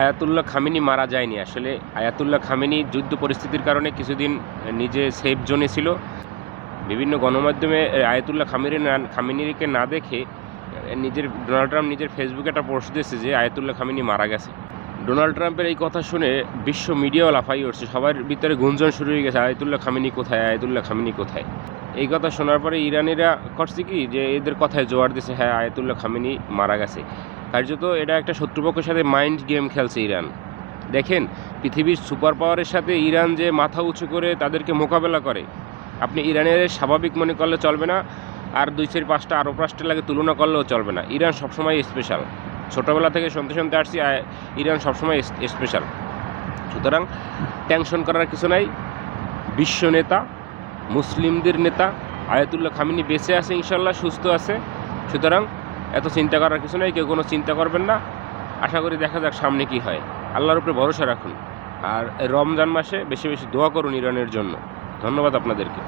Ayatollah Khamenei মারা যায়নি। আসলে আয়াতুল্লাহ খামেনি যুদ্ধ পরিস্থিতির কারণে কিছুদিন নিজে সেফ জোনে ছিল। বিভিন্ন গণমাধ্যমে আয়াতুল্লাহ খামেনিকে না দেখে ডোনাল্ড ট্রাম্প নিজের ফেসবুকে একটা পোস্ট দিয়েছে যে আয়াতুল্লাহ খামেনি মারা গেছে। ডোনাল্ড ট্রাম্পের এই কথা শুনে বিশ্ব মিডিয়াও লাফাইয়ে উঠছে। সবার ভিতরে গুঞ্জন শুরু হয়ে গেছে, আয়াতুল্লাহ খামেনি কোথায়, আয়াতুল্লাহ খামেনি কোথায়। এই কথা শোনার পরে ইরানিরা করছে কি, যে এদের কথায় জোয়ার দিছে, হ্যাঁ আয়াতুল্লাহ খামেনি মারা গেছে। কার্যত এটা একটা শত্রুপক্ষের সাথে মাইন্ড গেম খেলছে ইরান। দেখেন, পৃথিবীর সুপার পাওয়ারের সাথে ইরান যে মাথা উঁচু করে তাদেরকে মোকাবেলা করে, আপনি ইরানের স্বাভাবিক মনে করলে চলবে না, আর 2-4-5টা আরব রাষ্ট্রের লাগে তুলনা করলেও চলবে না। ইরান সবসময় স্পেশাল। ছোটোবেলা থেকে শুনতে শুনতে আসছি ইরান সবসময় স্পেশাল। সুতরাং টেনশন করার কিছু নাই। বিশ্ব নেতা, মুসলিমদের নেতা আয়াতুল্লাহ খামেনি বেঁচে আছে, ইনশাল্লাহ সুস্থ আছে। সুতরাং এত চিন্তা করার কিছু নাই, কেউ কোনো চিন্তা করবেন না। আশা করি দেখা যাক সামনে কি হয়। আল্লাহর উপরে ভরসা রাখুন। আর রমজান মাসে বেশি বেশি দোয়া করুন ইরানের জন্য। ধন্যবাদ আপনাদেরকে।